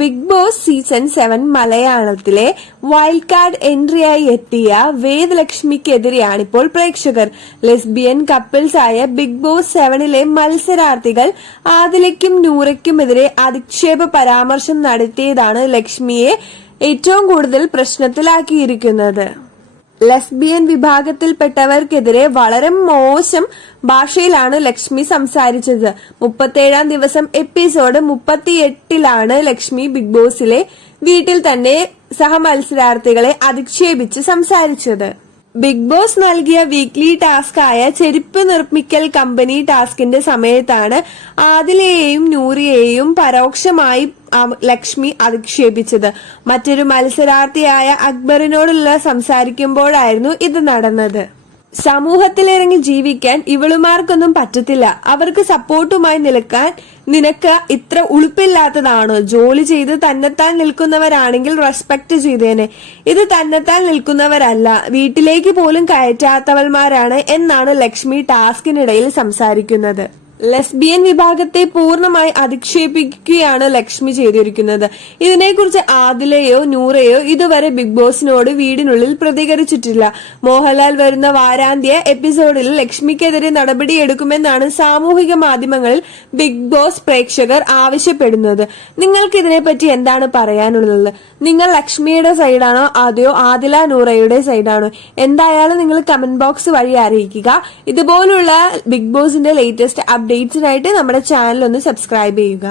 Big Boss season seven മലയാളത്തിലെ wild card എൻട്രിയായി എത്തിയ വേദലക്ഷ്മിക്കെതിരെയാണ് ഇപ്പോൾ പ്രേക്ഷകർ. ലെസ്ബിയൻ കപ്പിൾസ് ആയ ബിഗ് ബോസ് സെവനിലെ മത്സരാർത്ഥികൾ ആദിലയ്ക്കും നൂറയ്ക്കുമെതിരെ അധിക്ഷേപ പരാമർശം നടത്തിയതാണ് ലക്ഷ്മിയെ ഏറ്റവും കൂടുതൽ പ്രശ്നത്തിലാക്കിയിരിക്കുന്നത്. ലെസ്ബിയൻ വിഭാഗത്തിൽപ്പെട്ടവർക്കെതിരെ വളരെ മോശം ഭാഷയിലാണ് ലക്ഷ്മി സംസാരിച്ചത്. മുപ്പത്തേഴാം ദിവസം എപ്പിസോഡ് മുപ്പത്തിയെട്ടിലാണ് ലക്ഷ്മി ബിഗ് ബോസിലെ വീട്ടിൽ തന്നെ സഹമത്സരാർത്ഥികളെ അധിക്ഷേപിച്ച് സംസാരിച്ചത്. ബിഗ് ബോസ് നൽകിയ വീക്ക്ലി ടാസ്ക് ആയ ചെരുപ്പ് നിർമ്മിക്കൽ കമ്പനി ടാസ്കിന്റെ സമയത്താണ് ആദിലയെയും നൂറിയെയും പരോക്ഷമായി ലക്ഷ്മി അധിക്ഷേപിച്ചത്. മറ്റൊരു മത്സരാർത്ഥിയായ അക്ബറിനോടുള്ള സംസാരിക്കുമ്പോഴായിരുന്നു ഇത് നടന്നത്. സമൂഹത്തിലിറങ്ങി ജീവിക്കാൻ ഇവളുമാർക്കൊന്നും പറ്റത്തില്ല. അവർക്ക് സപ്പോർട്ടുമായി നിൽക്കാൻ നിനക്ക് ഇത്ര ഉളുപ്പില്ലാത്തതാണോ? ജോലി ചെയ്ത് തന്നെത്താൻ നിൽക്കുന്നവരാണെങ്കിൽ റെസ്പെക്ട് ചെയ്തേനെ. ഇത് തന്നെത്താൻ നിൽക്കുന്നവരല്ല. വീട്ടിലേക്ക് പോലും കയറ്റാത്തവന്മാരാണ് എന്നാണ് ലക്ഷ്മി ടാസ്കിനിടയിൽ സംസാരിക്കുന്നത്. ലെസ്ബിയൻ വിഭാഗത്തെ പൂർണമായി അധിക്ഷേപിക്കുകയാണ് ലക്ഷ്മി ചെയ്തിരിക്കുന്നത്. ഇതിനെക്കുറിച്ച് ആദിലയോ നൂറയോ ഇതുവരെ ബിഗ് ബോസിനോട് വീടിനുള്ളിൽ പ്രതികരിച്ചിട്ടില്ല. മോഹൻലാൽ വരുന്ന വാരാന്ത്യ എപ്പിസോഡിൽ ലക്ഷ്മിക്കെതിരെ നടപടിയെടുക്കുമെന്നാണ് സാമൂഹിക മാധ്യമങ്ങളിൽ ബിഗ് ബോസ് പ്രേക്ഷകർ ആവശ്യപ്പെടുന്നത്. നിങ്ങൾക്ക് ഇതിനെപ്പറ്റി എന്താണ് പറയാനുള്ളത്? നിങ്ങൾ ലക്ഷ്മിയുടെ സൈഡാണോ അതെയോ ആദില നൂറയുടെ സൈഡാണോ? എന്തായാലും നിങ്ങൾ കമന്റ് ബോക്സ് വഴി അറിയിക്കുക. ഇതുപോലുള്ള ബിഗ് ബോസിന്റെ ലേറ്റസ്റ്റ് അപ്ഡേറ്റ്സിനായിട്ട് നമ്മുടെ ചാനൽ ഒന്ന് സബ്സ്ക്രൈബ് ചെയ്യുക.